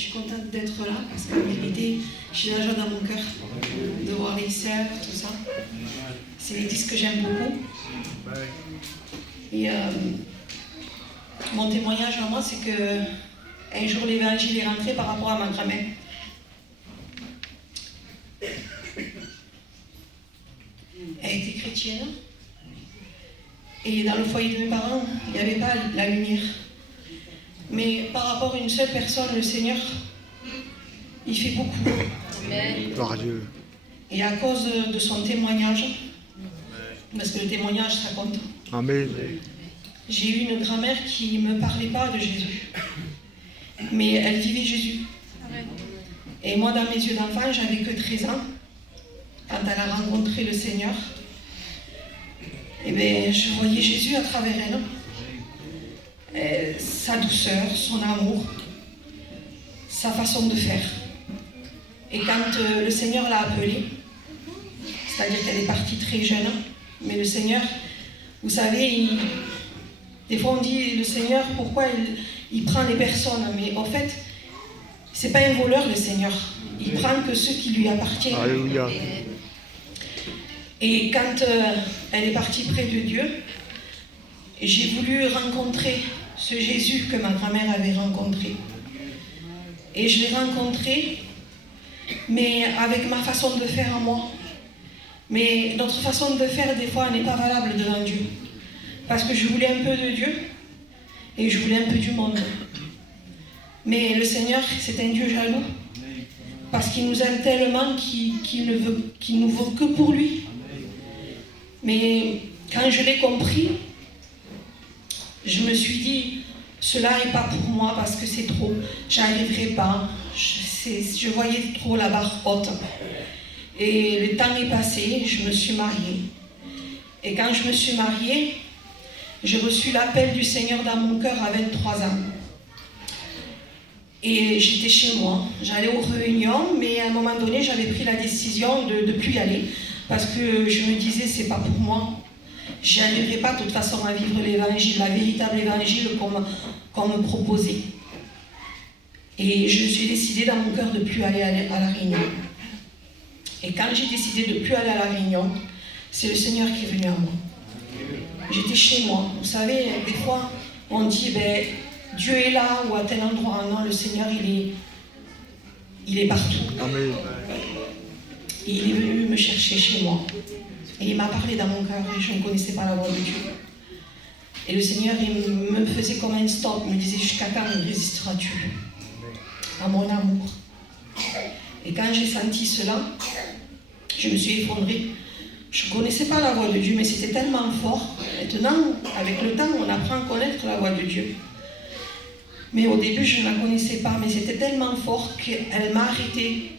je suis contente d'être là parce qu'en vérité, j'ai la joie dans mon cœur de voir les sœurs, tout ça. C'est des disques que j'aime beaucoup. Et mon témoignage à moi, c'est que un jour l'évangile est rentré par rapport à ma grand-mère. Elle était chrétienne. Et dans le foyer de mes parents, il n'y avait pas la lumière. Mais par rapport à une seule personne, le Seigneur, il fait beaucoup. Amen. Gloire à Dieu. Et à cause de son témoignage, parce que le témoignage, ça compte. Amen. J'ai eu une grand-mère qui ne me parlait pas de Jésus. Mais elle vivait Jésus. Amen. Et moi, dans mes yeux d'enfant, j'avais que 13 ans. Quand elle a rencontré le Seigneur, eh bien, je voyais Jésus à travers elle. Sa douceur, son amour, sa façon de faire. Et quand le Seigneur l'a appelée, c'est-à-dire qu'elle est partie très jeune, mais le Seigneur, vous savez, des fois on dit, le Seigneur, pourquoi il prend les personnes? Mais en fait, c'est pas un voleur, le Seigneur. Il prend que ceux qui lui appartiennent. Alléluia. Et quand elle est partie près de Dieu, j'ai voulu rencontrer ce Jésus que ma grand-mère avait rencontré. Et je l'ai rencontré, mais avec ma façon de faire à moi. Mais notre façon de faire, des fois, n'est pas valable devant Dieu. Parce que je voulais un peu de Dieu, et je voulais un peu du monde. Mais le Seigneur, c'est un Dieu jaloux, parce qu'il nous aime tellement qu'il nous veut que pour lui. Mais quand je l'ai compris, je me suis dit, cela n'est pas pour moi parce que c'est trop, j'arriverai pas, je voyais trop la barre haute. Et le temps est passé, je me suis mariée. Et quand je me suis mariée, j'ai reçu l'appel du Seigneur dans mon cœur à 23 ans. Et j'étais chez moi, j'allais aux réunions, mais à un moment donné, j'avais pris la décision de ne plus y aller. Parce que je me disais, c'est pas pour moi. Je n'arriverai pas de toute façon à vivre l'évangile, la véritable évangile qu'on me proposait. Et j'ai décidé dans mon cœur de ne plus aller à la réunion. Et quand j'ai décidé de ne plus aller à la réunion, c'est le Seigneur qui est venu à moi. J'étais chez moi. Vous savez, des fois, on dit, ben, Dieu est là ou à tel endroit. Non, le Seigneur, il est partout. Amen. Et il est venu me chercher chez moi. Et il m'a parlé dans mon cœur et je ne connaissais pas la voix de Dieu. Et le Seigneur, il me faisait comme un stop, il me disait, jusqu'à quand résisteras-tu à mon amour? Et quand j'ai senti cela, je me suis effondrée. Je ne connaissais pas la voix de Dieu, mais c'était tellement fort. Maintenant, avec le temps, on apprend à connaître la voix de Dieu. Mais au début, je ne la connaissais pas, mais c'était tellement fort qu'elle m'a arrêtée.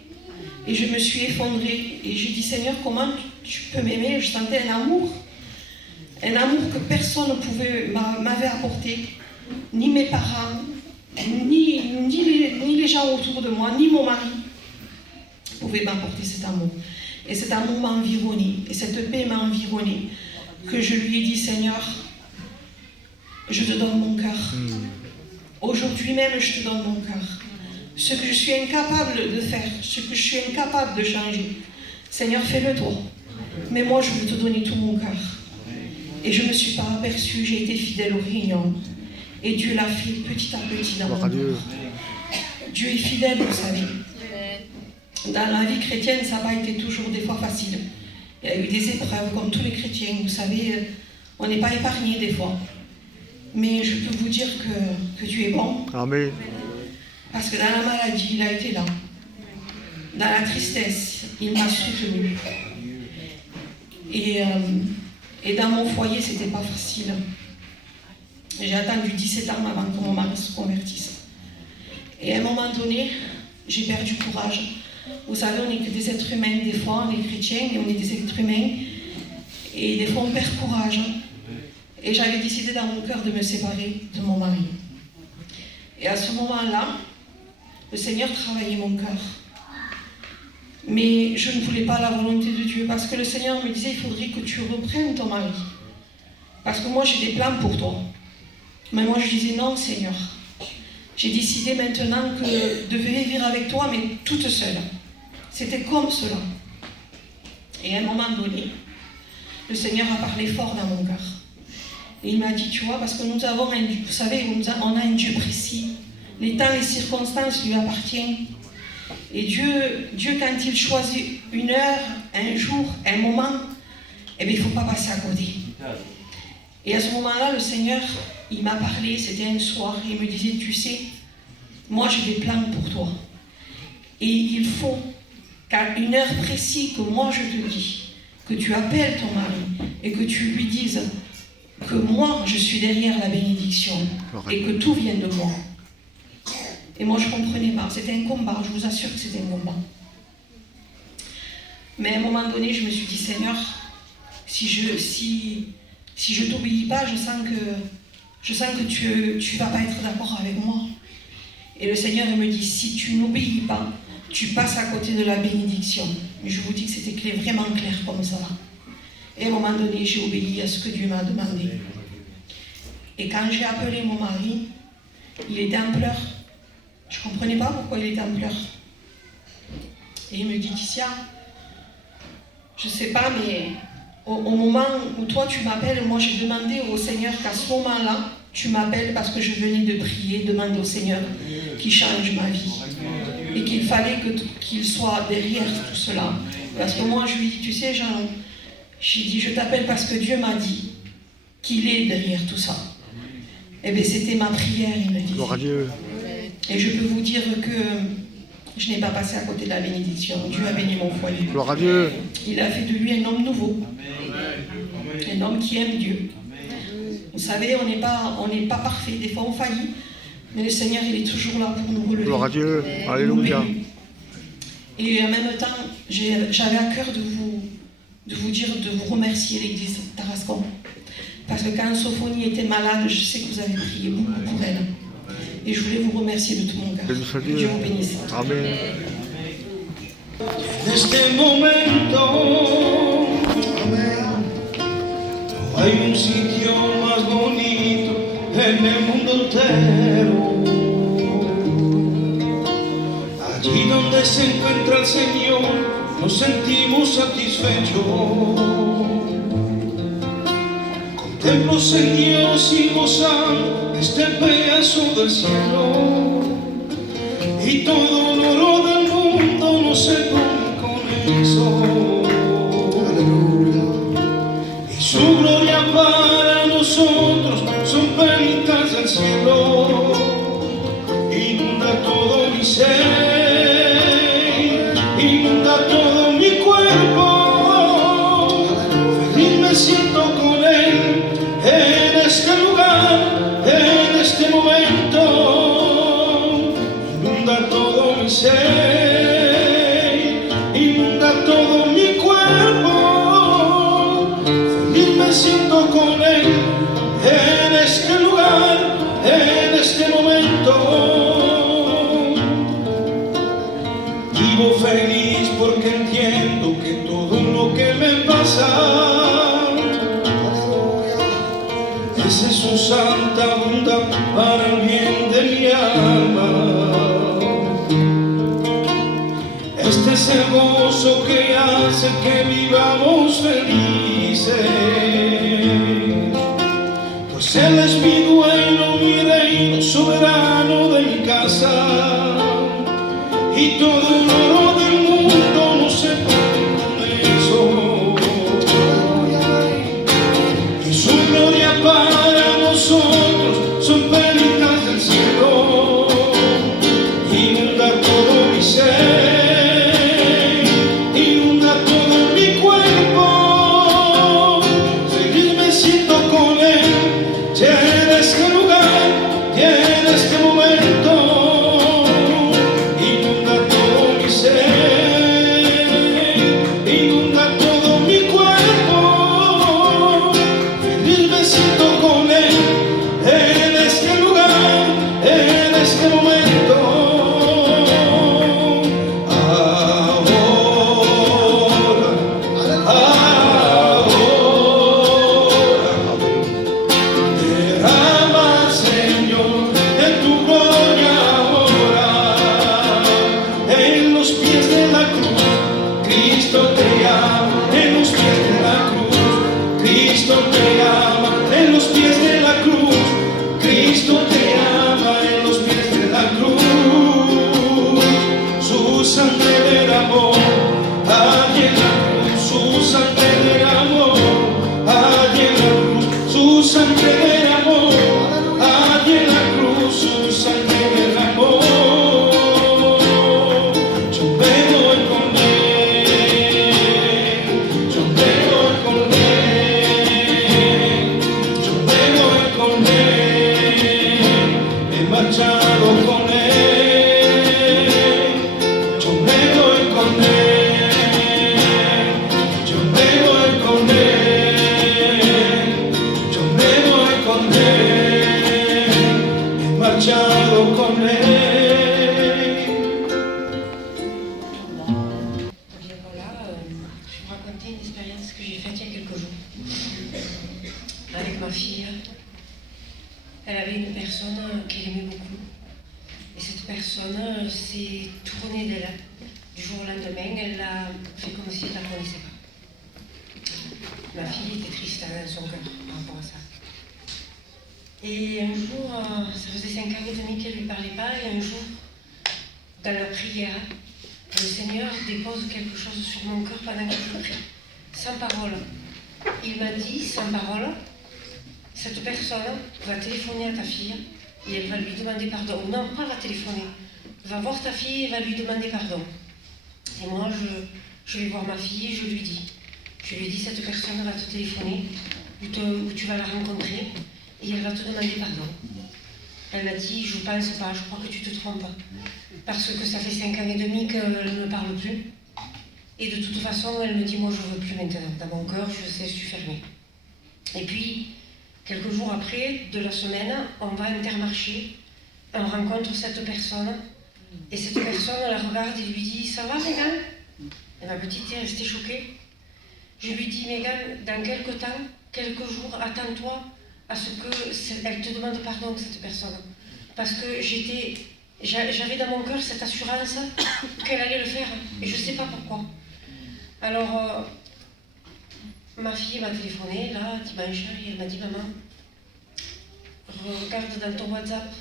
Et je me suis effondrée. Et j'ai dit, Seigneur, comment tu peux m'aimer? Je sentais un amour que personne ne m'avait apporté. Ni mes parents, ni les gens autour de moi, ni mon mari pouvaient m'apporter cet amour. Et cet amour m'a environnée. Et cette paix m'a environnée. Que je lui ai dit, Seigneur, je te donne mon cœur. Aujourd'hui même, je te donne mon cœur. Ce que je suis incapable de faire, ce que je suis incapable de changer, Seigneur, fais-le toi. Mais moi, je veux te donner tout mon cœur. Et je ne me suis pas aperçue, j'ai été fidèle aux réunions. Et Dieu l'a fait petit à petit dans mon cœur. Dieu est fidèle, vous savez. Dans la vie chrétienne, ça n'a pas été toujours des fois facile. Il y a eu des épreuves, comme tous les chrétiens. Vous savez, on n'est pas épargné des fois. Mais je peux vous dire que Dieu est bon. Amen. Parce que dans la maladie, il a été là. Dans la tristesse, il m'a soutenu. Et dans mon foyer, c'était pas facile. J'ai attendu 17 ans avant que mon mari se convertisse. Et à un moment donné, j'ai perdu courage. Vous savez, on n'est que des êtres humains, des fois, on est chrétiens, et on est des êtres humains. Et des fois, on perd courage. Et j'avais décidé dans mon cœur de me séparer de mon mari. Et à ce moment-là, le Seigneur travaillait mon cœur. Mais je ne voulais pas la volonté de Dieu, parce que le Seigneur me disait, il faudrait que tu reprennes ton mari. Parce que moi, j'ai des plans pour toi. Mais moi, je disais, non, Seigneur. j'ai décidé maintenant de vivre avec toi, mais toute seule. C'était comme cela. Et à un moment donné, le Seigneur a parlé fort dans mon cœur. Et il m'a dit, tu vois, parce que nous avons un Dieu, vous savez, on a un Dieu précis. Les temps, les circonstances lui appartiennent. Et Dieu, quand il choisit une heure, un jour, un moment, eh bien, il ne faut pas passer à côté. Et à ce moment-là, le Seigneur, il m'a parlé, c'était un soir, il me disait, tu sais, moi j'ai des plans pour toi. Et il faut qu'à une heure précise que moi je te dis, que tu appelles ton mari et que tu lui dises que moi je suis derrière la bénédiction et que tout vient de moi. Et moi je ne comprenais pas, c'était un combat, je vous assure que c'était un combat. Mais à un moment donné, je me suis dit, Seigneur, si je t'obéis pas, je sens que tu ne vas pas être d'accord avec moi. Et le Seigneur il me dit, si tu n'obéis pas, tu passes à côté de la bénédiction. Mais je vous dis que c'était vraiment clair comme ça. Et à un moment donné, j'ai obéi à ce que Dieu m'a demandé. Et quand j'ai appelé mon mari, il était en pleurs. Je ne comprenais pas pourquoi il était en pleurs. Et il me dit, Ticia, je ne sais pas, mais au moment où toi tu m'appelles, moi j'ai demandé au Seigneur qu'à ce moment-là, tu m'appelles parce que je venais de prier, demander au Seigneur qu'il change ma vie. Et qu'il fallait qu'il soit derrière tout cela. Parce que moi je lui dis, tu sais Jean, j'ai dit, je t'appelle parce que Dieu m'a dit qu'il est derrière tout ça. Et bien c'était ma prière, il me dit. Gloire à Dieu. Et je peux vous dire que je n'ai pas passé à côté de la bénédiction. Dieu a béni mon foyer. Gloire à Dieu. Il a fait de lui un homme nouveau. Un homme qui aime Dieu. Vous savez, on n'est pas parfait. Des fois, on faillit. Mais le Seigneur, il est toujours là pour nous relever. Gloire à Dieu. Alléluia. Et en même temps, j'avais à cœur de vous dire, de vous remercier l'église Tarascon. Parce que quand Sophonie était malade, je sais que vous avez prié beaucoup pour elle. Et je voulais vous remercier de tout mon cœur. Dieu vous bénisse. Amen. En este momento no hay un sitio más bonito en el mundo entero. Allí donde se encuentra el Señor nos sentimos satisfechos. Contemplamos en Dios y gozamos este pedazo del cielo. Y todo el oro del mundo no se pone con eso. Y su gloria para nosotros son penitas del cielo. Inunda todo mi ser, inunda todo mi cuerpo. Feliz me siento con él en este lugar, en este momento. Inunda todo mi ser, inunda todo mi cuerpo. Feliz me siento con él en este lugar, en este momento. Vivo feliz porque entiendo que todo lo que me pasa esa es su santa bondad para el bien de mi alma. Este es el gozo que hace que vivamos felices, pues Él es mi dueño, mi reino, soberano de mi casa. Y todo el oro del mundo no se puede con eso. Y su gloria para nosotros son penitas del cielo. Inunda todo mi ser, inunda todo mi cuerpo. Feliz me siento con él, llena este lugar, llena este momento. Inunda todo personne s'est tournée d'elle du jour au lendemain. Elle l'a fait comme si elle ne la connaissait pas. Ma fille était triste dans son cœur par rapport à ça. Et un jour, ça faisait 5 ans et demi qu'elle ne lui parlait pas, et un jour, dans la prière, le Seigneur dépose quelque chose sur mon cœur pendant que je prie, sans parole. Il m'a dit, sans parole, cette personne va téléphoner à ta fille et elle va lui demander pardon. Non, pas va téléphoner. Va voir ta fille et va lui demander pardon. Et moi, je vais voir ma fille et je lui dis, cette personne va te téléphoner, où tu vas la rencontrer, et elle va te demander pardon. Elle m'a dit, je pense pas, je crois que tu te trompes. Parce que ça fait 5 ans et demi qu'elle ne me parle plus. Et de toute façon, elle me dit, moi je veux plus maintenant. Dans mon cœur, je suis fermée. Et puis, quelques jours après, de la semaine, on va à Intermarché, on rencontre cette personne, et cette personne, elle la regarde et lui dit, ça va Mégane? Et ma petite est restée choquée. Je lui dis, Mégane, dans quelques temps, quelques jours, attends-toi à ce qu'elle te demande pardon, cette personne. Parce que j'avais dans mon cœur cette assurance qu'elle allait le faire, et je ne sais pas pourquoi. Alors, ma fille m'a téléphoné, là, dimanche, et elle m'a dit, maman, regarde dans ton WhatsApp.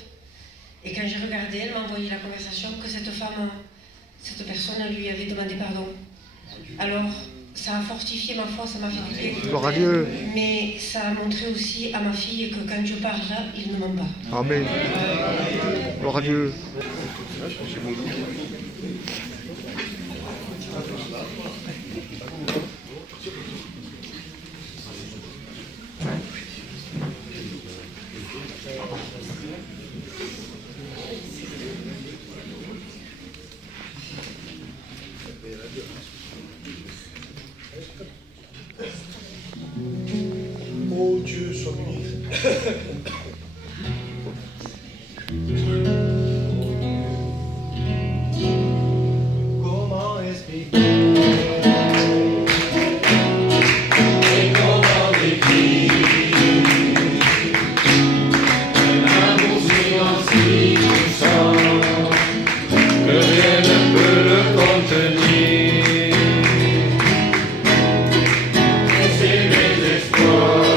Et quand j'ai regardé, elle m'a envoyé la conversation que cette personne lui avait demandé pardon. Alors, ça a fortifié ma foi, ça m'a fait du bien. Gloire à Dieu. Mais ça a montré aussi à ma fille que quand je parle là, il ne ment pas. Amen. Gloire à Dieu. Oh Dieu, sois béni. Comment expliquer et comment décrire un amour silencieux que rien ne peut le contenir. C'est mes espoirs.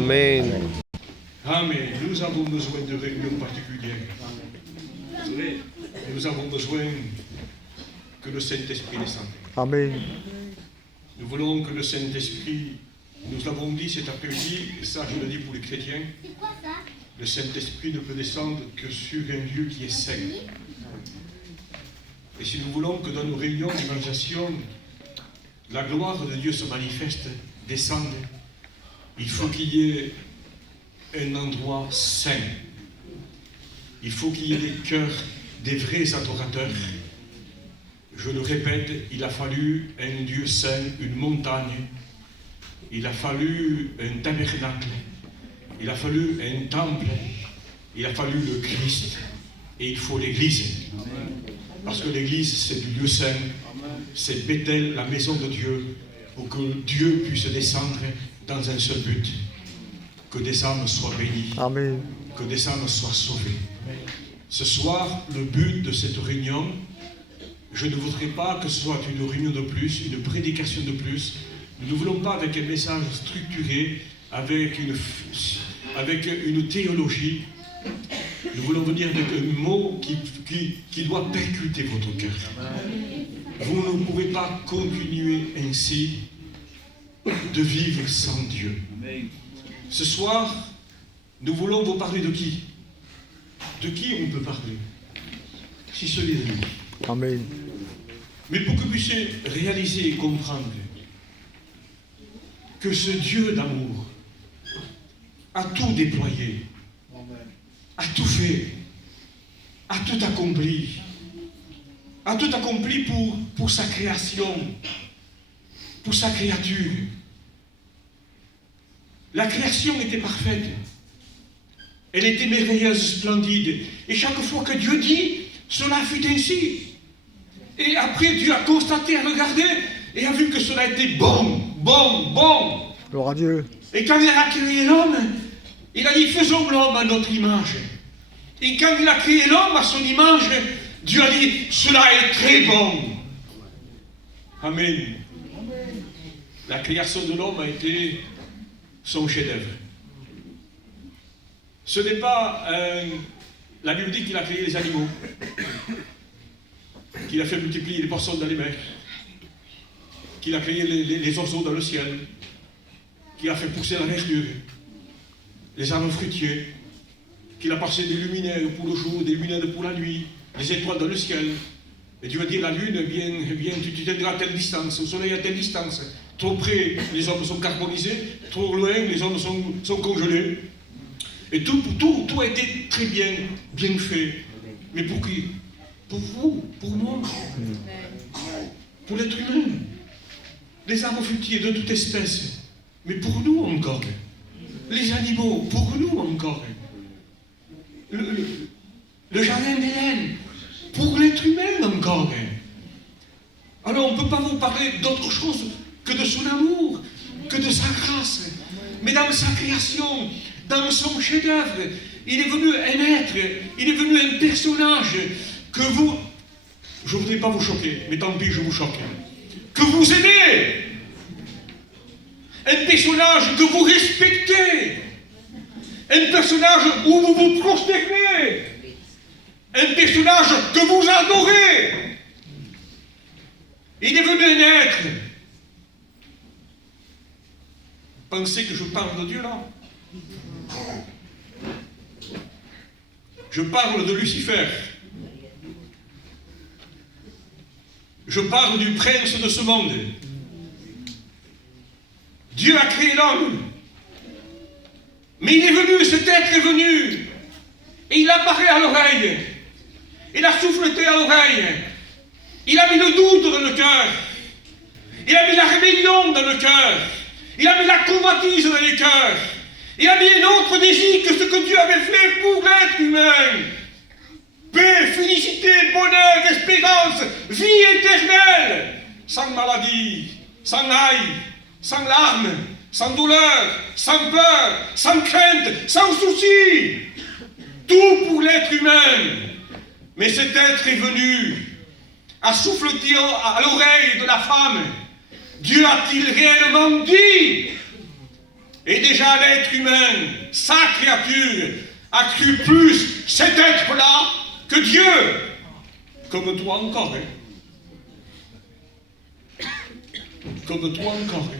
Amen. Nous avons besoin de réunions particulières. Nous avons besoin que le Saint-Esprit descende. Amen. Nous voulons que le Saint-Esprit, nous l'avons dit cet après-midi, et ça je le dis pour les chrétiens, le Saint-Esprit ne peut descendre que sur un lieu qui est saint. Et si nous voulons que dans nos réunions d'évangélisation, la gloire de Dieu se manifeste, descende, il faut qu'il y ait un endroit saint. Il faut qu'il y ait des cœurs, des vrais adorateurs. Je le répète, il a fallu un Dieu saint, une montagne. Il a fallu un tabernacle. Il a fallu un temple. Il a fallu le Christ. Et il faut l'Église. Parce que l'Église, c'est du lieu saint. C'est Bethel, la maison de Dieu, pour que Dieu puisse descendre dans un seul but. Que des âmes soient bénies. Amen. Que des âmes soient sauvées. Ce soir, le but de cette réunion, je ne voudrais pas que ce soit une réunion de plus, une prédication de plus. Nous ne voulons pas avec un message structuré, avec une théologie. Nous voulons venir avec un mot qui doit percuter votre cœur. Vous ne pouvez pas continuer ainsi de vivre sans Dieu. Ce soir, nous voulons vous parler de qui? De qui on peut parler? Si ce n'est de lui. Amen. Mais pour que vous puissiez réaliser et comprendre que ce Dieu d'amour a tout déployé, a tout fait, a tout accompli pour sa création, pour sa créature. La création était parfaite. Elle était merveilleuse, splendide. Et chaque fois que Dieu dit, cela fut ainsi. Et après, Dieu a constaté, a regardé, et a vu que cela était bon. Gloire à Dieu. Et quand il a créé l'homme, il a dit, faisons l'homme à notre image. Et quand il a créé l'homme à son image, Dieu a dit, cela est très bon. Amen. La création de l'homme a été son chef-d'œuvre. Ce n'est pas... la Bible dit qu'il a créé les animaux, qu'il a fait multiplier les poissons dans les mers, qu'il a créé les oiseaux dans le ciel, qu'il a fait pousser la verdure, les arbres fruitiers, qu'il a passé des luminaires pour le jour, des luminaires pour la nuit, les étoiles dans le ciel. Et Dieu a dit, la lune, viens, tu tiendras à telle distance, le soleil à telle distance. Trop près, les hommes sont carbonisés, trop loin, les hommes sont congelés. Et tout a été très bien fait. Mais pour qui? Pour vous, pour moi, pour l'être humain. Les arbres fruitiers de toute espèce, mais pour nous encore. Les animaux, pour nous encore. Le jardin d'Éden, pour l'être humain encore. Alors on ne peut pas vous parler d'autre chose que de son amour, que de sa grâce. Mais dans sa création, dans son chef-d'œuvre, il est venu un être, il est venu un personnage que vous... Je ne voudrais pas vous choquer, mais tant pis, je vous choque. Que vous aimez. Un personnage que vous respectez. Un personnage où vous vous prosternez. Un personnage que vous adorez. Il est venu un être. Pensez que je parle de Dieu là? Je parle de Lucifer. Je parle du prince de ce monde. Dieu a créé l'homme. Mais il est venu, cet être est venu. Et il apparaît à l'oreille. Il a souffleté à l'oreille. Il a mis le doute dans le cœur. Il a mis la rébellion dans le cœur. Il a mis la convoitise dans les cœurs. Il a mis un autre désir que ce que Dieu avait fait pour l'être humain. Paix, félicité, bonheur, espérance, vie éternelle, sans maladie, sans aïe, sans larmes, sans douleur, sans peur, sans crainte, sans souci. Tout pour l'être humain. Mais cet être est venu à souffleter à l'oreille de la femme. Dieu a-t-il réellement dit? Et déjà l'être humain, sa créature, a cru plus cet être-là que Dieu, comme toi encore. comme toi encore,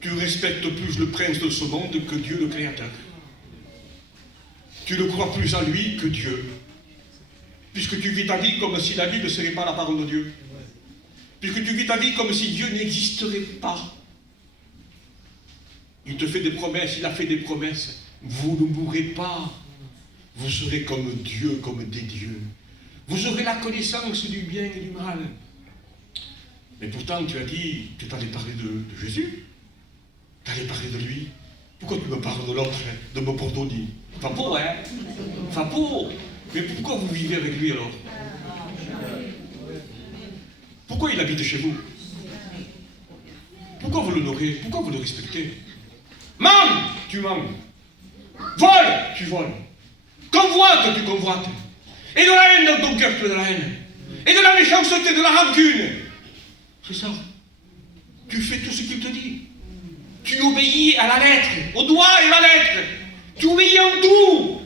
tu respectes plus le prince de ce monde que Dieu le Créateur. Tu ne crois plus à lui que Dieu. Puisque tu vis ta vie comme si la vie ne serait pas la parole de Dieu. Puisque tu vis ta vie comme si Dieu n'existerait pas. Il te fait des promesses, il a fait des promesses. Vous ne mourrez pas. Vous serez comme Dieu, comme des dieux. Vous aurez la connaissance du bien et du mal. Mais pourtant, tu as dit, tu allais parler de Jésus. Tu allais parler de lui. Pourquoi tu me parles de l'autre, de mon Bordoni? Enfin pour, hein? Enfin pour. Mais pourquoi vous vivez avec lui alors? Pourquoi il habite chez vous? Pourquoi vous l'honorez? Pourquoi vous le respectez? Mange, tu manges. Vole, tu voles. Convoite, tu convoites. Et de la haine dans ton cœur, tu as de la haine. Et de la méchanceté, de la rancune. C'est ça. Tu fais tout ce qu'il te dit. Tu obéis à la lettre, au doigt et à la lettre. Tu obéis en tout.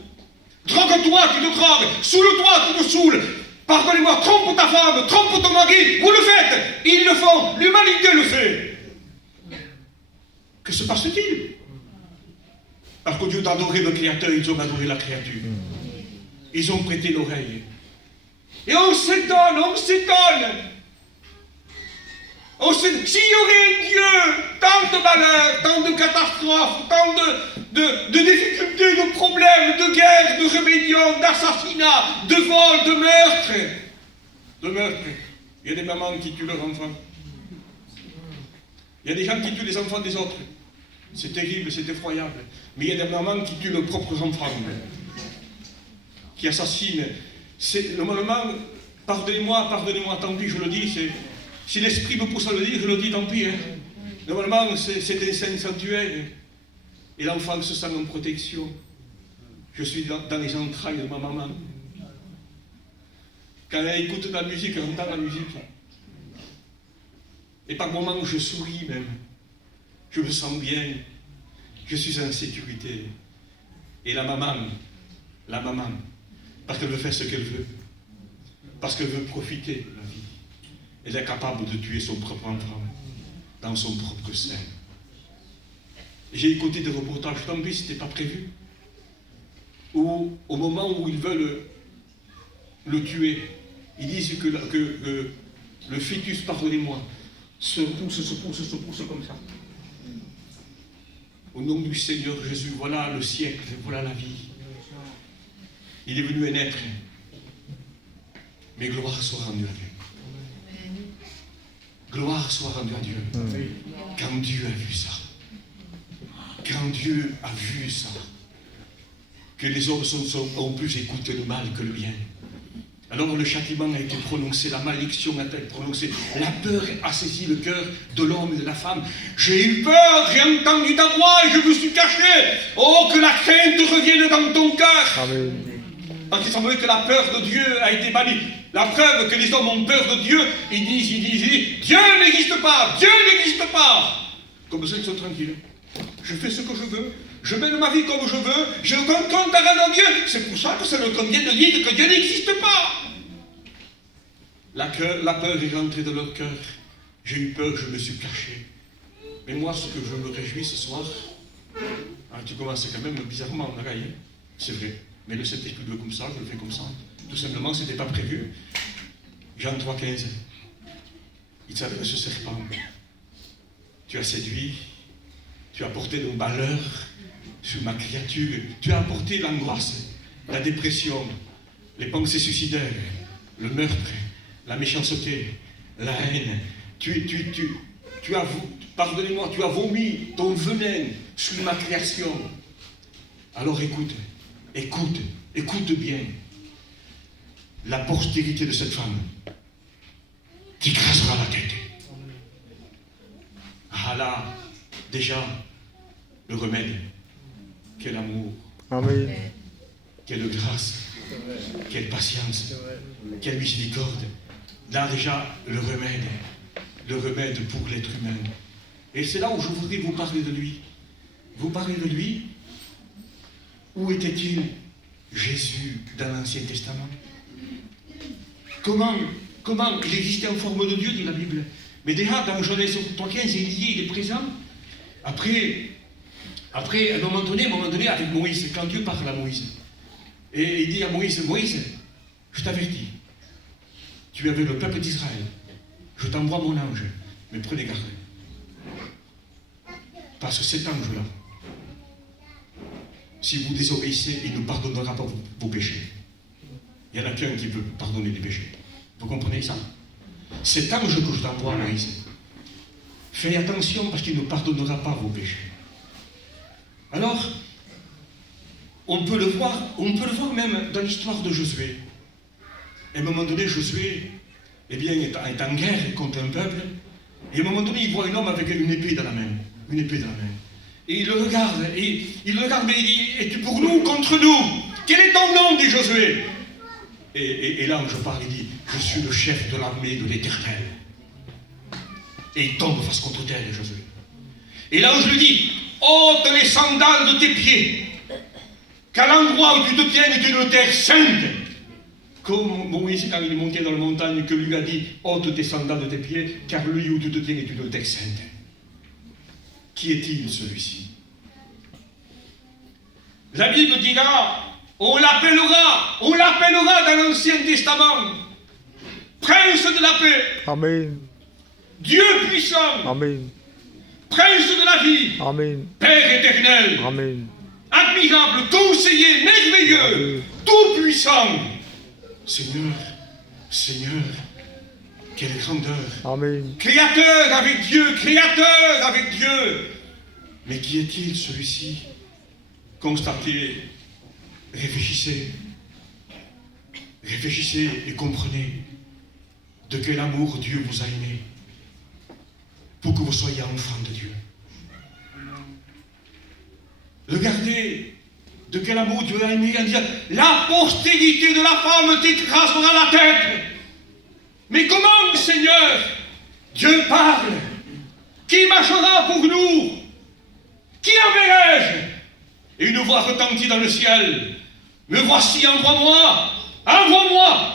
Drogue-toi, tu te drogues. Saoule-toi, tu te saoules. Pardonnez-moi, trompe ta femme, trompe ton mari. Vous le faites. Ils le font. L'humanité le fait. Que se passe-t-il? Parce qu'au lieu d'adorer le Créateur, ils ont adoré la créature. Ils ont prêté l'oreille. Et on s'étonne, on s'étonne. S'il y aurait un Dieu, tant de malheurs, tant de catastrophes, tant de difficultés, de problèmes, de guerres, de rébellions, d'assassinats, de vols, de meurtres. De meurtres. Il y a des mamans qui tuent leurs enfants. Il y a des gens qui tuent les enfants des autres. C'est terrible, c'est effroyable. Mais il y a des mamans qui tuent leurs propres enfants. Qui assassinent. Normalement, pardonnez-moi, tant pis, je le dis, si l'esprit me pousse à le dire, je le dis, tant pis. Hein. Normalement, c'est un sanctuaire. Et l'enfant se sent en protection. Je suis dans les entrailles de ma maman. Quand elle écoute la musique, elle entend la musique. Et par moments, je souris même. Je me sens bien. Je suis en sécurité. Et la maman, parce qu'elle veut faire ce qu'elle veut, parce qu'elle veut profiter de la vie, elle est capable de tuer son propre enfant dans son propre sein. J'ai écouté des reportages, tant pis, c'était pas prévu, où au moment où ils veulent le tuer, ils disent que le fœtus, pardonnez-moi, se pousse comme ça. Au nom du Seigneur Jésus, voilà le siècle, voilà la vie. Il est venu naître. Mais gloire soit rendue à Dieu. Gloire soit rendue à Dieu. Quand Dieu a vu ça. Quand Dieu a vu ça. Que les hommes ont plus écouté le mal que le bien. Alors le châtiment a été prononcé, la malédiction a été prononcée, la peur a saisi le cœur de l'homme et de la femme. J'ai eu peur, j'ai entendu ta voix et je me suis caché. Oh, que la crainte revienne dans ton cœur. Amen. Parce qu'il semblait que la peur de Dieu a été bannie. La preuve que les hommes ont peur de Dieu, ils disent, Dieu n'existe pas, Dieu n'existe pas. Comme ça, ils sont tranquilles. Je fais ce que je veux, je mène ma vie comme je veux, je ne compte à rien à Dieu. C'est pour ça que ça me convient de dire que Dieu n'existe pas. La peur est rentrée dans leur cœur. J'ai eu peur, je me suis caché. Mais moi, ce que je me réjouis ce soir, tu commences quand même bizarrement, c'est vrai. Mais le Saint-Esprit veut comme ça, je le fais comme ça. Tout simplement, ce n'était pas prévu. Jean 3,15. Il s'adresse au serpent. Tu as séduit, tu as porté de malheur sur ma créature, tu as apporté l'angoisse, la dépression, les pensées suicidaires, le meurtre, la méchanceté, la haine. Tu as, pardonnez-moi, tu as vomi ton venin sur ma création. Alors écoute bien. La postérité de cette femme t'écrasera la tête. Ah là, déjà, le remède, quel amour, Amen. quelle grâce, quelle patience, quelle miséricorde. Là déjà, le remède pour l'être humain. Et c'est là où je voudrais vous parler de lui. Vous parlez de lui. Où était-il, Jésus, dans l'Ancien Testament? Comment il existait en forme de Dieu, dit la Bible. Mais déjà, dans Genèse 3:15, il dit, il est présent. Après, à un moment donné, avec Moïse, quand Dieu parle à Moïse, et il dit à Moïse, Moïse, je t'avertis, tu es avec le peuple d'Israël, je t'envoie mon ange, mais prenez garde. Parce que cet ange-là, si vous désobéissez, il ne pardonnera pas vos péchés. Il n'y en a qu'un qui peut pardonner les péchés. Vous comprenez ça? Cet ange que je t'envoie, Moïse, fais attention parce qu'il ne pardonnera pas vos péchés. Alors, on peut le voir même dans l'histoire de Josué. À un moment donné, Josué, eh bien, est en guerre contre un peuple, et à un moment donné, il voit un homme avec une épée dans la main. Une épée dans la main. Et il le regarde, mais il dit, es-tu pour nous ou contre nous? Quel est ton nom, dit Josué? Et l'ange parle, il dit, je suis le chef de l'armée de l'Éternel. Et il tombe face contre terre, Josué. Et l'ange lui dit, ôte les sandales de tes pieds, qu'à l'endroit où tu te tiens est une terre sainte. Comme Moïse, quand il est monté dans la montagne, que lui a dit, ôte tes sandales de tes pieds, car le lieu où tu te tiens est une terre sainte. Qui est-il, celui-ci? La Bible dira, on l'appellera dans l'Ancien Testament, Prince de la paix. Amen. Dieu puissant. Amen. Prince de la vie. Amen. Père éternel. Amen. Admirable, conseiller, merveilleux, tout puissant. Seigneur, Seigneur, quelle grandeur. Amen. Créateur avec Dieu. Mais qui est-il, celui-ci? Constatez, réfléchissez et comprenez de quel amour Dieu vous a aimé pour que vous soyez enfants de Dieu. Regardez de quel amour Dieu a aimé en disant, la postérité de la femme t'écrasera la tête. Mais comment, Seigneur? Dieu parle. Qui marchera pour nous? Qui enverrai-je? Et une voix retentit dans le ciel. Me voici, envoie-moi,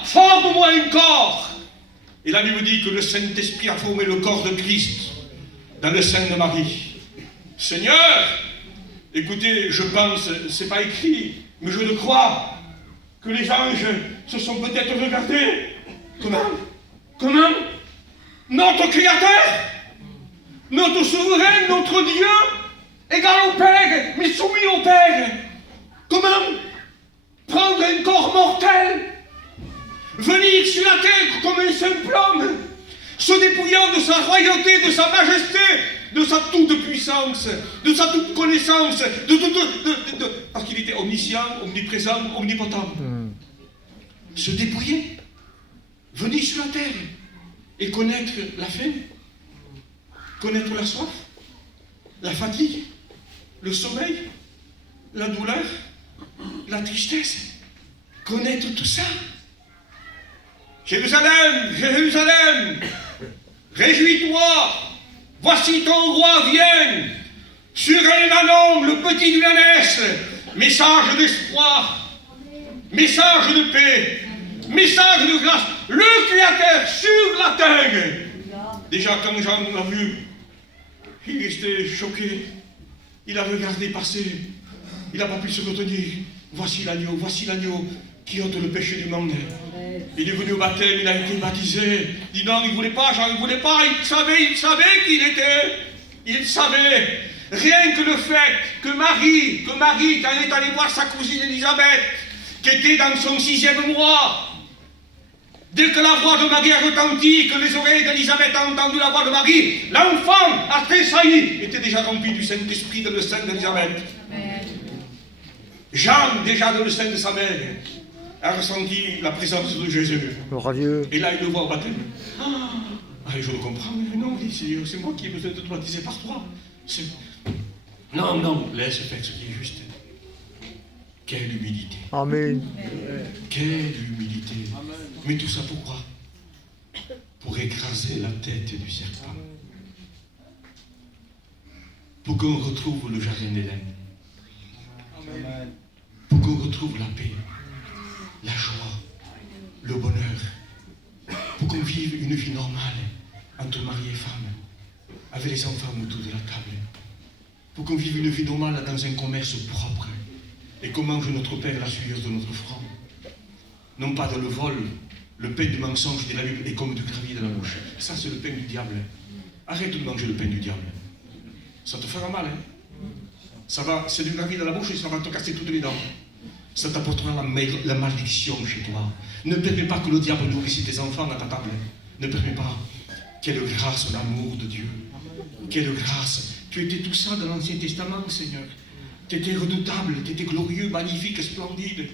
forme-moi un corps. Et la Bible dit que le Saint-Esprit a formé le corps de Christ dans le sein de Marie. Seigneur, écoutez, je pense, c'est pas écrit, mais je le crois, que les anges se sont peut-être regardés. Comment? Notre Créateur, notre souverain, notre Dieu, égal au Père, mais soumis au Père. Comment prendre un corps mortel, venir sur la terre comme un simple homme, se dépouillant de sa royauté, de sa majesté, de sa toute puissance, de sa toute connaissance, parce qu'il était omniscient, omniprésent, omnipotent. Se dépouiller, venir sur la terre et connaître la faim, connaître la soif, la fatigue, le sommeil, la douleur, la tristesse, connaître tout ça. Jérusalem, Jérusalem, réjouis-toi, voici ton roi vient, sur un ânon, le petit d'une ânesse, message d'espoir, message de paix, message de grâce, le Créateur sur la terre. Déjà quand Jean l'a vu, il restait choqué, il a regardé passer, il n'a pas pu se retenir. Voici l'agneau qui ôte le péché du monde. Il est venu au baptême, il a été baptisé. Il dit non, il ne voulait pas, Jean ne voulait pas, il savait qui il était. Il savait. Rien que le fait que Marie, quand elle est allée voir sa cousine Élisabeth, qui était dans son 6e mois, dès que la voix de Marie a retenti, que les oreilles d'Élisabeth ont entendu la voix de Marie, l'enfant a tressailli, était déjà rempli du Saint-Esprit dans le sein d'Élisabeth. Jean, déjà dans le sein de sa mère, a ressenti la présence de Jésus. Et là, il le voit au baptême. Je le comprends, mais non, c'est moi qui ai besoin de te baptiser par toi. Non, laisse faire ce qui est juste. Quelle humilité. Amen. Quelle humilité. Amen. Mais tout ça pourquoi? Pour écraser la tête du serpent. Pour qu'on retrouve le jardin d'Éden. Pour qu'on retrouve la paix, la joie, le bonheur. Pour qu'on vive une vie normale entre mari et femme, avec les enfants autour de la table, pour qu'on vive une vie normale dans un commerce propre, et qu'on mange notre pain à la sueur de notre front. Non pas dans le vol, le pain du mensonge de la Bible est comme du gravier dans la bouche. Ça, c'est le pain du diable. Arrête de manger le pain du diable. Ça te fera mal, hein? Ça va, c'est du gravier dans la bouche et ça va te casser toutes les dents. Ça t'apportera la malédiction chez toi. Ne permets pas que le diable nourrisse tes enfants à ta table. Ne permets pas. Quelle grâce, l'amour de Dieu. Quelle grâce. Tu étais tout ça dans l'Ancien Testament, Seigneur. Tu étais redoutable, tu étais glorieux, magnifique, splendide.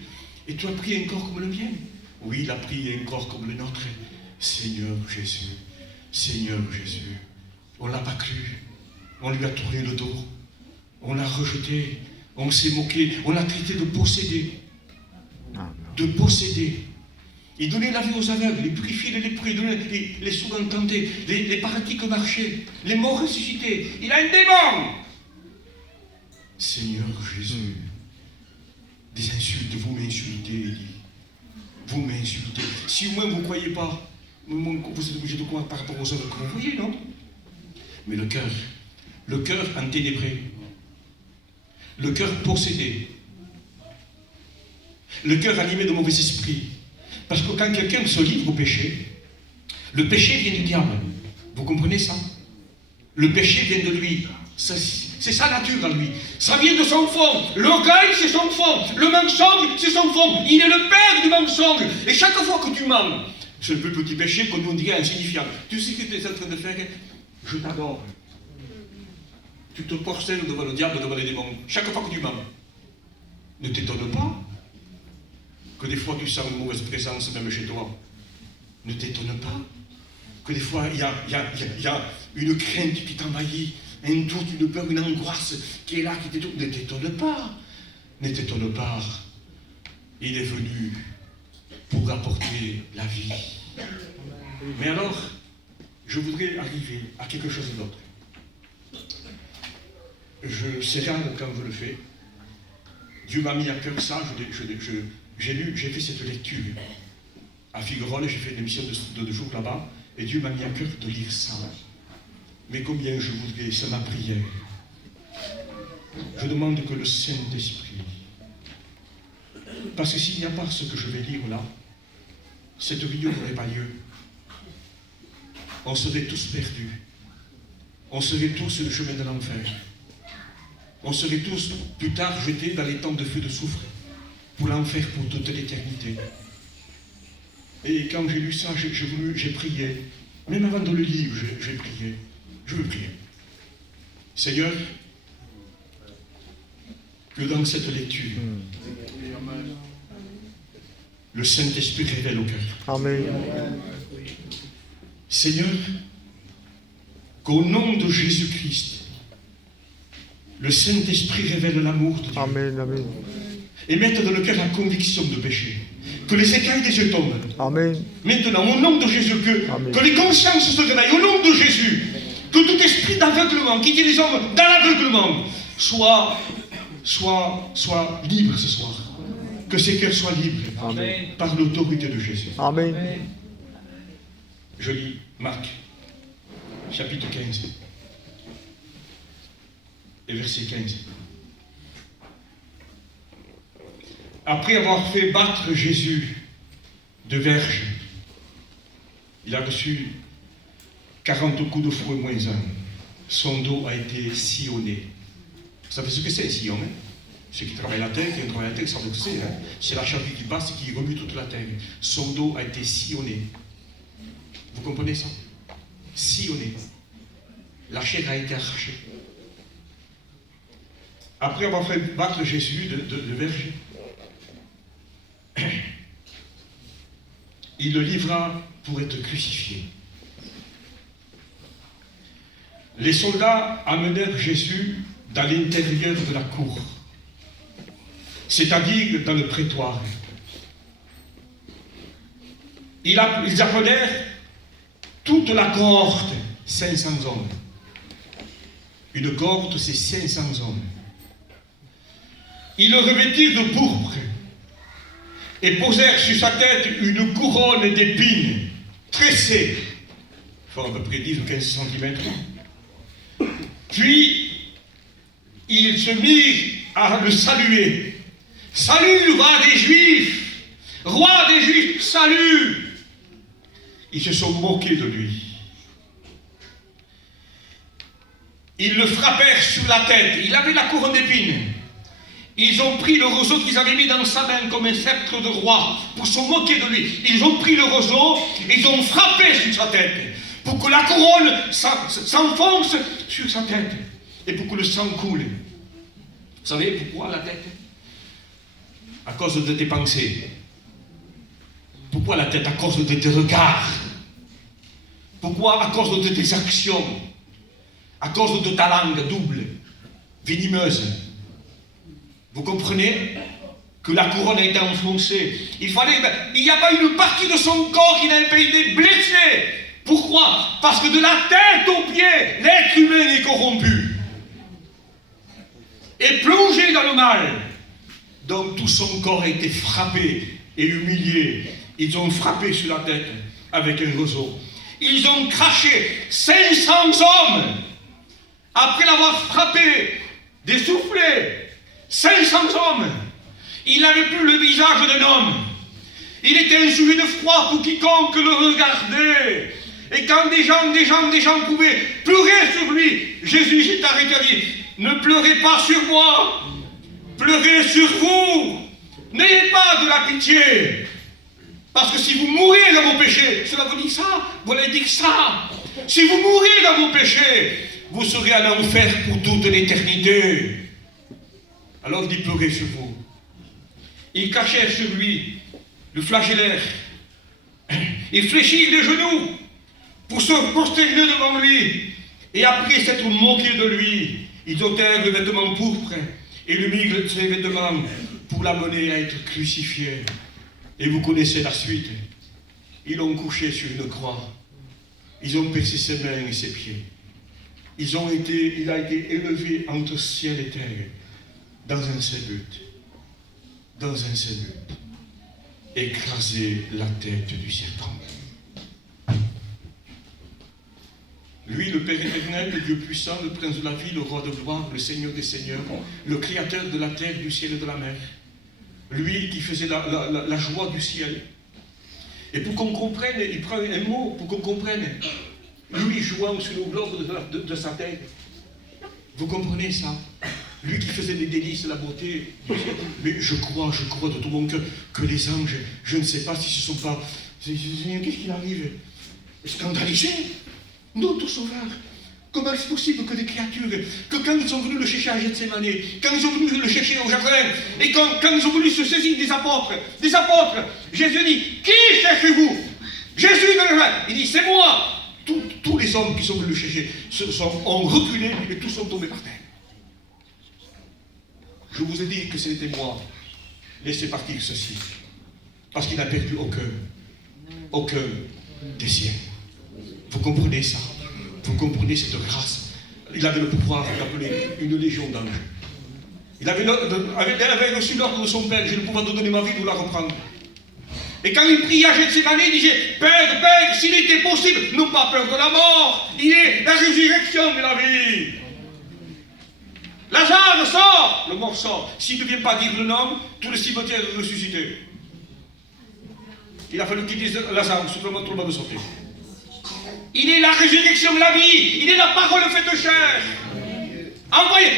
Et tu as pris un corps comme le mien. Oui, il a pris un corps comme le nôtre. Seigneur Jésus. Seigneur Jésus. On ne l'a pas cru. On lui a tourné le dos. On l'a rejeté. On s'est moqué. On l'a traité de possédé. De possédé. Il donnait la vie aux aveugles, il purifiait les lépreux, il donnait les sourds entendés, les paralytiques marchaient, les morts ressuscités. Il a un démon. Seigneur Jésus, des insultes, vous m'insultez, il dit. Vous m'insultez. Si au moins vous ne croyez pas, vous êtes obligé de croire par rapport aux œuvres que vous voyez, non? Mais le cœur enténébré, le cœur possédé, le cœur animé de mauvais esprits. Parce que quand quelqu'un se livre au péché, le péché vient du diable. Vous comprenez ça? Le péché vient de lui. C'est sa nature à lui. Ça vient de son fond. L'orgueil, c'est son fond. Le mensonge, c'est son fond. Il est le père du mensonge. Et chaque fois que tu mens, c'est le plus petit péché qu'on nous dirait insignifiant. Tu sais ce que tu es en train de faire? Je t'adore. Tu te porcelles devant le diable, devant les démons. Chaque fois que tu mens. Ne t'étonne pas que des fois tu sens une mauvaise présence même chez toi. Ne t'étonne pas que des fois il y a une crainte qui t'envahit, un doute, une peur, une angoisse qui est là, qui t'étonne. Ne t'étonne pas. Ne t'étonne pas. Il est venu pour apporter la vie. Mais alors, je voudrais arriver à quelque chose d'autre. Je sais rare quand je le fais. Dieu m'a mis à cœur ça, j'ai fait cette lecture à Figueroles, j'ai fait une émission de 2 jours là-bas, et Dieu m'a mis à cœur de lire ça. Mais combien je voudrais, c'est ma prière. Je demande que le Saint-Esprit, parce que s'il n'y a pas ce que je vais lire là, cette vidéo n'aurait pas lieu. On serait tous perdus. On serait tous sur le chemin de l'enfer. On serait tous plus tard jetés dans les temps de feu de soufre pour l'enfer pour toute l'éternité. Et quand j'ai lu ça, j'ai prié. Même avant de le lire, j'ai prié. Je veux prier. Seigneur, que dans cette lecture, le Saint-Esprit révèle au cœur. Amen. Seigneur, qu'au nom de Jésus-Christ, le Saint-Esprit révèle l'amour de Dieu. Amen, amen. Et mette dans le cœur la conviction de péché. Que les écailles des yeux tombent. Amen. Maintenant, au nom de Jésus, que les consciences se réveillent. Au nom de Jésus, que tout esprit d'aveuglement qui tient les hommes dans l'aveuglement soit libre ce soir. Que ces cœurs soient libres. Amen. Par l'autorité de Jésus. Amen. Je lis Marc, chapitre 15. Et verset 15. Après avoir fait battre Jésus de verge, il a reçu 40 coups de fouet moins un. Son dos a été sillonné. Vous savez ce que c'est, un sillon, hein? Ceux qui travaillent la terre, qui travaillent la terre, savent ce que c'est. Hein? C'est la charrue qui passe et qui remue toute la terre. Son dos a été sillonné. Vous comprenez ça? Sillonné. La chair a été arrachée. Après avoir fait battre Jésus de verge, il le livra pour être crucifié. Les soldats amenèrent Jésus dans l'intérieur de la cour, c'est-à-dire dans le prétoire. Ils appelèrent toute la cohorte, 500 hommes. Une cohorte, c'est 500 hommes. Ils le revêtirent de pourpre et posèrent sur sa tête une couronne d'épines tressée. font à peu près 10 ou 15 cm. Puis, il se mit à le saluer. Salut, roi des Juifs! Roi des Juifs, salut! Ils se sont moqués de lui. Ils le frappèrent sur la tête. Il avait la couronne d'épines. Ils ont pris le roseau qu'ils avaient mis dans sa main comme un sceptre de roi pour se moquer de lui. Ils ont pris le roseau et ils ont frappé sur sa tête pour que la couronne s'enfonce sur sa tête et pour que le sang coule. Vous savez pourquoi la tête? À cause de tes pensées. Pourquoi la tête? À cause de tes regards. Pourquoi? À cause de tes actions. À cause de ta langue double, venimeuse. Vous comprenez que la couronne a été enfoncée. Il n'y a pas une partie de son corps qui n'a pas été blessée. Pourquoi? Parce que de la tête aux pieds, l'être humain est corrompu. Et plongé dans le mal. Donc tout son corps a été frappé et humilié. Ils ont frappé sur la tête avec un roseau. Ils ont craché 500 hommes. Après l'avoir frappé, dessoufflé, 500 hommes, il n'avait plus le visage d'un homme. Il était un sujet de froid pour quiconque le regardait. Et quand des gens pouvaient pleurer sur lui, Jésus s'est arrêté et dit, ne pleurez pas sur moi, pleurez sur vous. N'ayez pas de la pitié. Parce que si vous mourrez dans vos péchés, cela vous dit ça, vous l'avez dit ça. Si vous mourrez dans vos péchés, vous serez en enfer pour toute l'éternité. Alors il dit, pleurez sur vous. Ils cachèrent sur lui, le flagellèrent. Ils fléchirent les genoux pour se prosterner devant lui. Et après s'être moqués de lui, ils ôtèrent le vêtement pourpre et lui mirent ses vêtements pour l'amener à être crucifié. Et vous connaissez la suite. Ils l'ont couché sur une croix. Ils ont percé ses mains et ses pieds. Il a été élevé entre ciel et terre, dans un seul but. Dans un seul but. Écraser la tête du serpent. Lui, le Père éternel, le Dieu puissant, le Prince de la vie, le Roi de gloire, le Seigneur des seigneurs, le Créateur de la terre, du ciel et de la mer. Lui qui faisait la joie du ciel. Et pour qu'on comprenne, il prend un mot pour qu'on comprenne. Lui jouant sur le globe de sa tête. Vous comprenez ça? Lui qui faisait les délices, la beauté. Mais je crois de tout mon cœur que les anges, je ne sais pas si ce ne sont pas... Qu'est-ce qu'il arrive? Scandalisés? Notre Sauveur. Comment est-ce possible que des créatures, que quand ils sont venus le chercher à Gethsémane, quand ils sont venus le chercher au jardin, et quand ils sont venus se saisir des apôtres, Jésus dit, qui cherchez-vous? Jésus de Nazareth. Il dit, c'est moi. Tous les hommes qui sont venus le chercher ont reculé et tous sont tombés par terre. Je vous ai dit que c'était moi. Laissez partir ceci. Parce qu'il n'a perdu aucun des siens. Vous comprenez ça? Vous comprenez cette grâce? Il avait le pouvoir d'appeler une légion d'anges. Il avait reçu l'ordre de son Père, j'ai le pouvoir de donner ma vie, de la reprendre. Et quand il priait à Gethsémane, il disait, Père, s'il était possible, n'aie pas peur de la mort, il est la résurrection de la vie. Lazare sort, le mort sort. S'il ne vient pas dire le nom, tout le cimetière est ressuscité. Il a fallu qu'il dise Lazare, simplement tout le monde sortait. Il est la résurrection de la vie, il est la parole faite chair.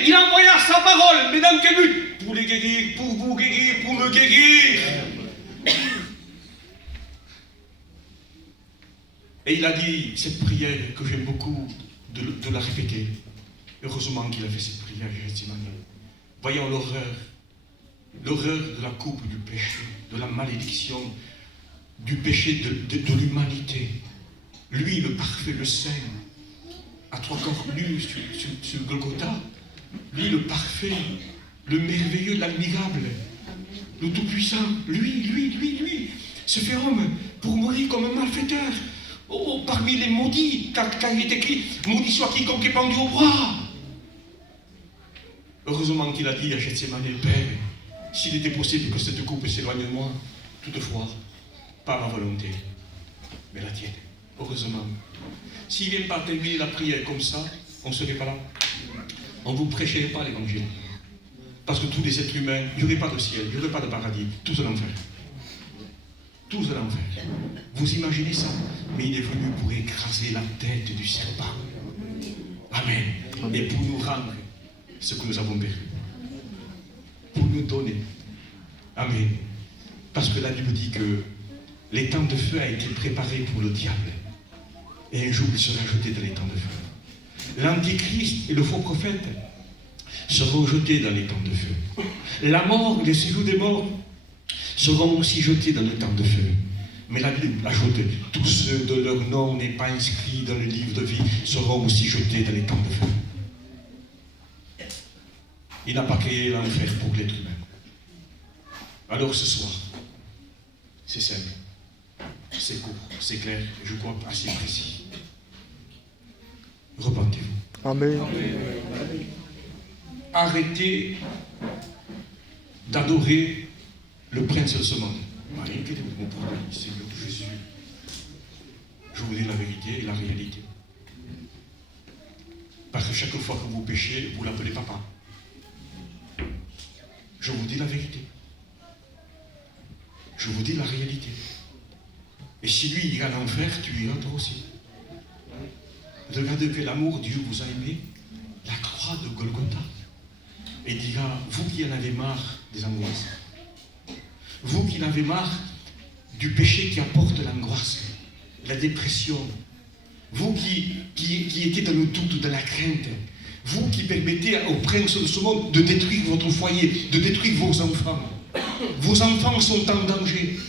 Il envoya sa parole, mais dans quel but? Pour les guérir, pour vous guérir, pour me guérir. Et il a dit cette prière que j'aime beaucoup de la répéter. Heureusement qu'il a fait cette prière, Gethsémane. Voyons l'horreur de la coupe du péché, de la malédiction, du péché de l'humanité. Lui, le parfait, le saint, à trois corps nus sur Golgotha. Lui, le parfait, le merveilleux, l'admirable, le tout-puissant. Lui, se fait homme pour mourir comme un malfaiteur. Parmi les maudits, car il est écrit, maudit soit quiconque est pendu au bois. Heureusement qu'il a dit à Gethsémane, Père, s'il était possible que cette coupe s'éloigne de moi, toutefois, pas ma volonté, mais la tienne. heureusement. S'il ne vient pas terminer la prière comme ça, on ne serait pas là. On ne vous prêcherait pas l'évangile. Parce que tous les êtres humains, il n'y aurait pas de ciel, il n'y aurait pas de paradis, tous en enfer. Tous en enfer. Vous imaginez ça? Mais il est venu pour écraser la tête du serpent. Amen. Et pour nous rendre ce que nous avons perdu. Pour nous donner. Amen. Parce que la Bible dit que l'étang de feu a été préparé pour le diable. Et un jour, il sera jeté dans l'étang de feu. L'antéchrist et le faux prophète seront jetés dans l'étang de feu. La mort, les séjours des morts seront aussi jetés dans l'étang de feu. Mais la Bible ajoute, tous ceux dont leur nom n'est pas inscrit dans le livre de vie seront aussi jetés dans l'étang de feu. Il n'a pas créé l'enfer pour l'être humain. Alors ce soir, c'est simple, c'est court, c'est clair, je crois assez précis. Repentez-vous. Amen. Arrêtez d'adorer le prince de ce monde. Seigneur Jésus, je vous dis la vérité et la réalité. Parce que chaque fois que vous péchez, vous l'appelez papa. Je vous dis la vérité. Je vous dis la réalité. Et si lui ira en enfer, tu iras toi aussi. Regardez que l'amour, Dieu vous a aimé, la croix de Golgotha. Et dira, vous qui en avez marre des angoisses, vous qui en avez marre du péché qui apporte l'angoisse, la dépression, vous qui étiez dans le doute, dans la crainte, vous qui permettez au prince de ce monde de détruire votre foyer, de détruire vos enfants. Vos enfants sont en danger.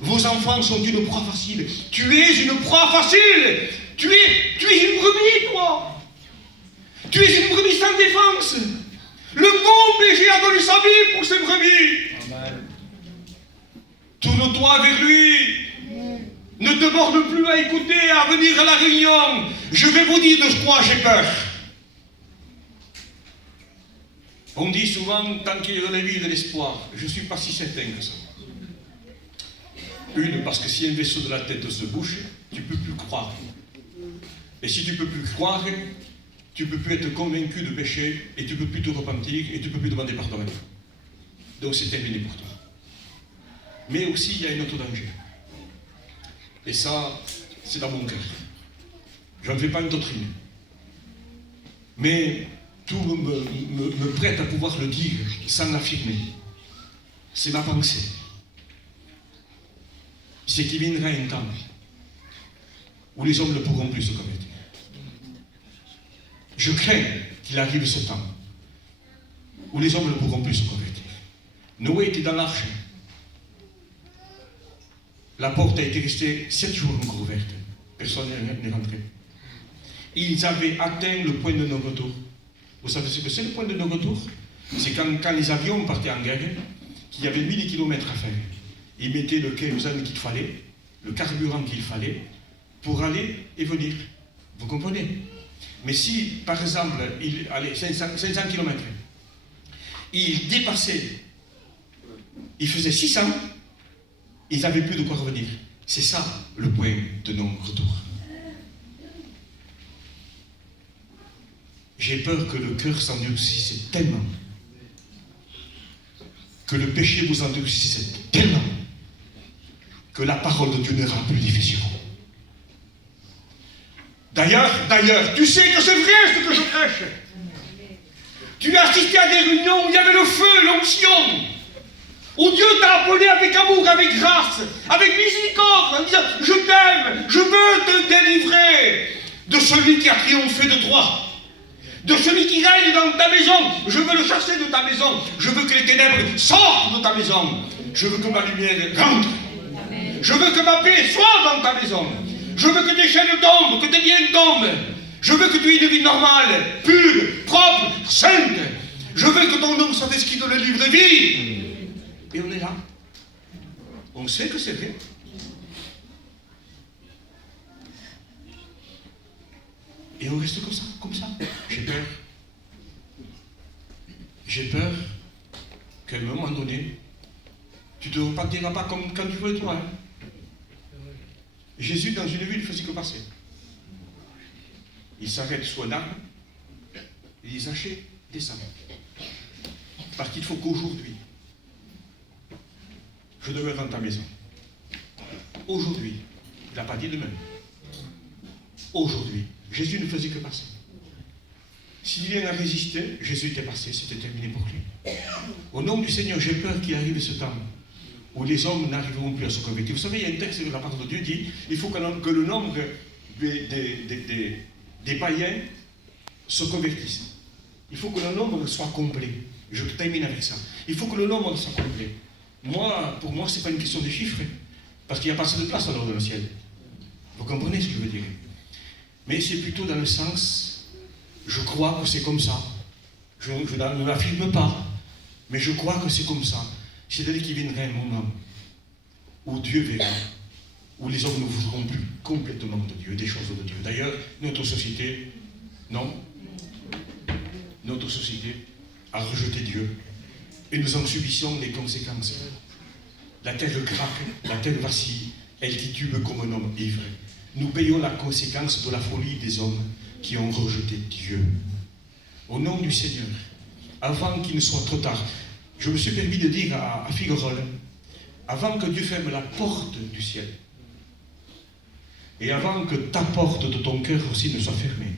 Vos enfants sont une proie facile. Tu es une proie facile. Tu es une brebis, toi. Tu es une brebis sans défense. Le bon péché a donné sa vie pour ses brebis. Amen. Tourne-toi vers lui. Ne te borne plus à écouter, à venir à la réunion. Je vais vous dire de quoi j'ai peur. On dit souvent, tant qu'il y a de la vie et de l'espoir, je ne suis pas si certain que ça. Une, parce que si un vaisseau de la tête se bouche, tu ne peux plus croire. Et si tu ne peux plus croire, tu ne peux plus être convaincu de péché, et tu ne peux plus te repentir, et tu ne peux plus demander pardon. Donc c'est terminé pour toi. Mais aussi, il y a un autre danger. Et ça, c'est dans mon cœur. Je ne fais pas une doctrine. Mais tout me prête à pouvoir le dire sans l'affirmer. C'est ma pensée. C'est qu'il viendra un temps où les hommes ne pourront plus se commettre. Je crains qu'il arrive ce temps où les hommes ne pourront plus se convertir. Noé était dans l'arche. La porte a été restée 7 jours encore ouverte. Personne n'est rentré. Ils avaient atteint le point de non-retour. Vous savez ce que c'est le point de non-retour? C'est quand les avions partaient en guerre, qu'il y avait 1000 km à faire. Ils mettaient le kérosène qu'il fallait, le carburant qu'il fallait, pour aller et venir. Vous comprenez? Mais si, par exemple, il allait 500 km, il dépassait, il faisait 600, ils n'avaient plus de quoi revenir. C'est ça le point de non-retour. J'ai peur que le cœur s'endurcisse tellement, que le péché vous endurcisse tellement, que la parole de Dieu ne rend plus difficile. D'ailleurs, tu sais que c'est vrai ce que je prêche. Tu as assisté à des réunions où il y avait le feu, l'onction, où Dieu t'a appelé avec amour, avec grâce, avec miséricorde, en disant « Je t'aime, je veux te délivrer de celui qui a triomphé de toi, de celui qui règne dans ta maison. Je veux le chasser de ta maison. Je veux que les ténèbres sortent de ta maison. Je veux que ma lumière rentre. Je veux que ma paix soit dans ta maison. Je veux que tes chaînes tombent, que tes liens tombent. Je veux que tu aies une vie normale, pure, propre, sainte. Je veux que ton nom soit inscrit dans le livre de vie. Et on est là. On sait que c'est vrai. Et on reste comme ça. J'ai peur. J'ai peur qu'à un moment donné, tu ne te repentiras pas comme quand tu veux toi. Hein. Jésus, dans une ville, ne faisait que passer. Il s'arrête sous un arbre, il dit Zachée, descends. Parce qu'il faut qu'aujourd'hui, je demeure dans ta maison. Aujourd'hui, il n'a pas dit demain. Aujourd'hui, Jésus ne faisait que passer. S'il vient à résister, Jésus était passé, c'était terminé pour lui. Au nom du Seigneur, j'ai peur qu'il arrive ce temps où les hommes n'arriveront plus à se convertir. Vous savez, il y a un texte de la parole de Dieu qui dit il faut que le nombre des païens se convertissent. Il faut que le nombre soit complet. Je termine avec ça. Il faut que le nombre soit complet. Pour moi, ce n'est pas une question de chiffres, parce qu'il n'y a pas assez de place alors dans le ciel. Vous comprenez ce que je veux dire? Mais c'est plutôt dans le sens, je crois que c'est comme ça. Je ne l'affirme pas, mais je crois que c'est comme ça. C'est-à-dire qu'il viendra un moment où Dieu verra, où les hommes ne voudront plus complètement de Dieu, des choses de Dieu. D'ailleurs, notre société, non, notre société a rejeté Dieu et nous en subissons les conséquences. La terre craque, la terre vacille, elle titube comme un homme ivre. Nous payons la conséquence de la folie des hommes qui ont rejeté Dieu. Au nom du Seigneur, avant qu'il ne soit trop tard, je me suis permis de dire à Figueroa, avant que Dieu ferme la porte du ciel, et avant que ta porte de ton cœur aussi ne soit fermée,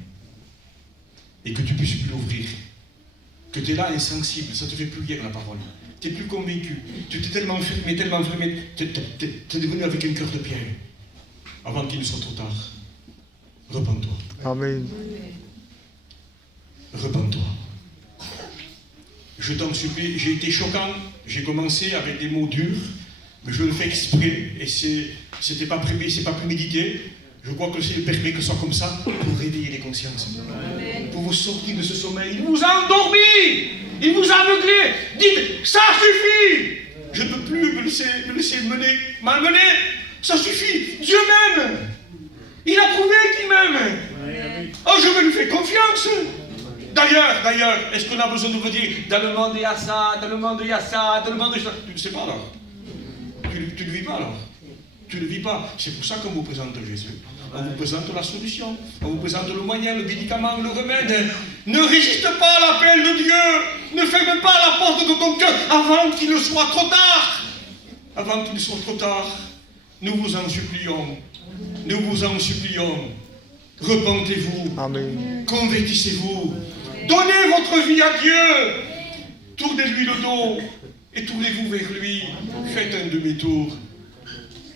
et que tu puisses plus l'ouvrir, que tu es là insensible, ça ne te fait plus guère la parole, tu n'es plus convaincu, tu t'es tellement fermé, tu es devenu avec un cœur de pierre. Avant qu'il ne soit trop tard, repens-toi. Amen. Repens-toi. Je t'en supplie, j'ai été choquant, j'ai commencé avec des mots durs, mais je le fais exprès, et c'était pas prémédité. Je crois que le Seigneur permet que ce soit comme ça pour réveiller les consciences. Pour vous sortir de ce sommeil. Il vous a endormi, il vous a aveuglé. Dites, ça suffit. Je ne peux plus me laisser malmener. Ça suffit. Dieu m'aime. Il a prouvé qu'il m'aime. Oh, je me lui fais confiance. D'ailleurs, est-ce qu'on a besoin de vous dire, dans le monde il y a ça, dans le monde il y a ça, dans le monde il y a ça. Tu ne sais pas alors. Tu ne vis pas alors. Tu ne vis pas. C'est pour ça qu'on vous présente Jésus. On vous présente la solution. On vous présente le moyen, le médicament, le remède. Ne résiste pas à l'appel de Dieu. Ne ferme pas la porte de ton cœur avant qu'il ne soit trop tard. Avant qu'il ne soit trop tard. Nous vous en supplions. Nous vous en supplions. Repentez-vous. Amen. Convertissez-vous. Donnez votre vie à Dieu. Tournez-lui le dos et tournez-vous vers lui. Faites un demi-tour.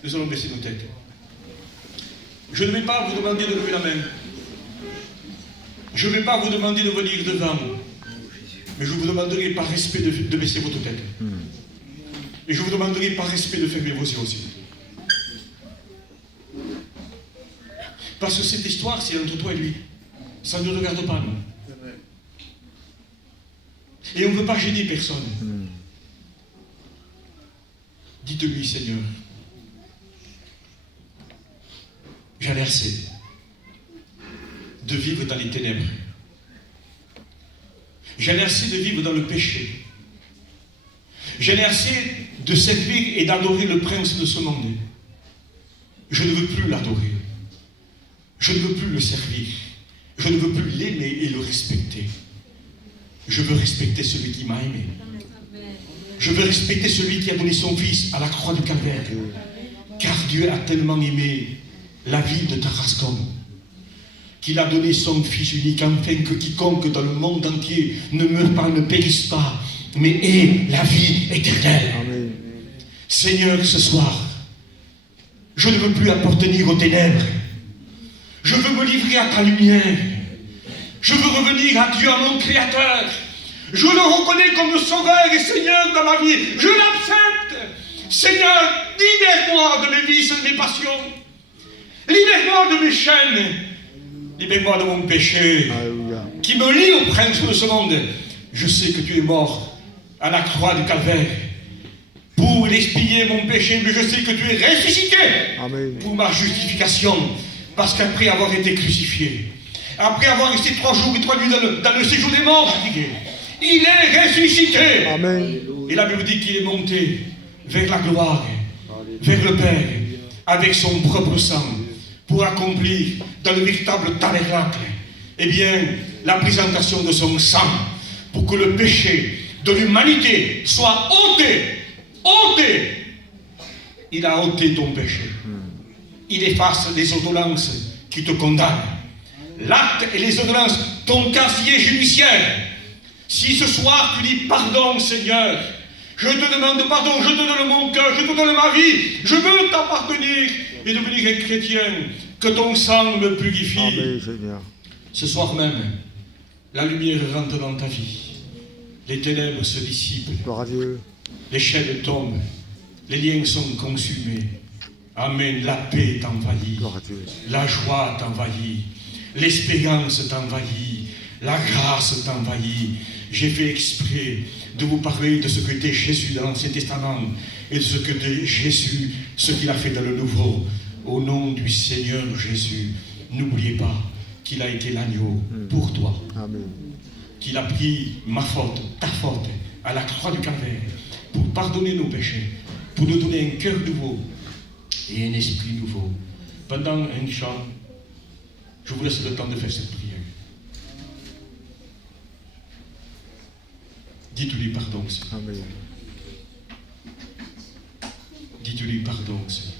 Nous allons baisser nos têtes. Je ne vais pas vous demander de lever la main. Je ne vais pas vous demander de venir devant. Mais je vous demanderai par respect de baisser votre tête. Et je vous demanderai par respect de fermer vos yeux aussi. Parce que cette histoire, c'est entre toi et lui. Ça ne nous regarde pas, nous. Et on ne veut pas gêner personne. Dites-lui, Seigneur, j'en ai assez de vivre dans les ténèbres. J'en ai assez de vivre dans le péché. J'en ai assez de servir et d'adorer le prince de ce monde. Je ne veux plus l'adorer. Je ne veux plus le servir. Je ne veux plus l'aimer et le respecter. Je veux respecter celui qui m'a aimé. Je veux respecter celui qui a donné son fils à la croix du Calvaire. Car Dieu a tellement aimé la ville de Tarascon qu'il a donné son fils unique afin que quiconque dans le monde entier ne meure pas, ne périsse pas, mais ait la vie éternelle. Amen. Seigneur, ce soir, je ne veux plus appartenir aux ténèbres. Je veux me livrer à ta lumière. Je veux revenir à Dieu, à mon Créateur. Je le reconnais comme Sauveur et Seigneur dans ma vie. Je l'accepte. Seigneur, libère-moi de mes vices, de mes passions. Libère-moi de mes chaînes. Libère-moi de mon péché. Alléluia. Qui me lie au prince de ce monde. Je sais que tu es mort à la croix du Calvaire pour expier mon péché, mais je sais que tu es ressuscité Amen. pour ma justification. Parce qu'après avoir été crucifié, après avoir resté 3 jours et 3 nuits dans le séjour des morts, je dirais, il est ressuscité. Amen. Et la Bible dit qu'il est monté vers la gloire, vers le Père, avec son propre sang pour accomplir dans le véritable tabernacle, eh bien, la présentation de son sang pour que le péché de l'humanité soit ôté. Ôté. Il a ôté ton péché. Il efface les ordonnances qui te condamnent. L'acte et les ordonnances, ton casier judiciaire. Si ce soir tu dis pardon, Seigneur, je te demande pardon, je te donne mon cœur, je te donne ma vie, je veux t'appartenir et devenir un chrétien, que ton sang me purifie. Amen, Seigneur. Ce soir même, la lumière rentre dans ta vie, les ténèbres se dissipent, Gloire à Dieu. les chaînes tombent, les liens sont consumés. Amen, la paix t'envahit, Gloire à Dieu. la joie t'envahit, l'espérance t'envahit, la grâce t'envahit. J'ai fait exprès de vous parler de ce que était Jésus dans l'Ancien Testament et de ce que était Jésus, ce qu'il a fait dans le Nouveau. Au nom du Seigneur Jésus, n'oubliez pas qu'il a été l'agneau pour toi, Amen. qu'il a pris ma faute, ta faute, à la croix du Calvaire, pour pardonner nos péchés, pour nous donner un cœur nouveau et un esprit nouveau. Pendant un chant, je vous laisse le temps de faire cette prière. Dites-lui pardon, Seigneur. Amen. Dites-lui pardon, Seigneur.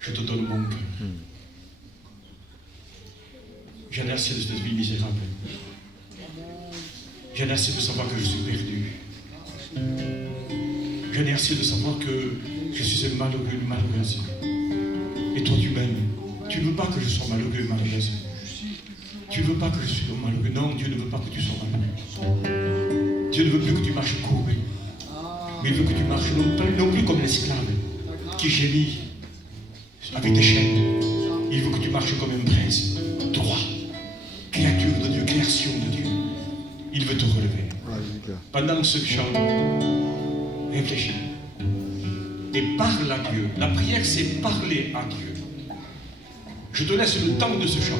Je te donne mon cœur. J'en ai assez de cette vie misérable. J'en ai assez de savoir que je suis perdu. J'en ai assez de savoir que je suis un malheureux, une malheureuse. Et toi, tu m'aimes. Tu ne veux pas que je sois malheureux et malheureuse. Tu ne veux pas que je sois malheureux. Non, Dieu ne veut pas que tu sois malheureux. Dieu ne veut plus que tu marches courbé. Mais il veut que tu marches non plus comme l'esclave qui gémit avec des chaînes. Il veut que tu marches comme un prince, droit, créature de Dieu, création de Dieu. Il veut te relever. Alléluia. Pendant ce chant, réfléchis et parle à Dieu. La prière, c'est parler à Dieu. Je te laisse le temps de ce chant.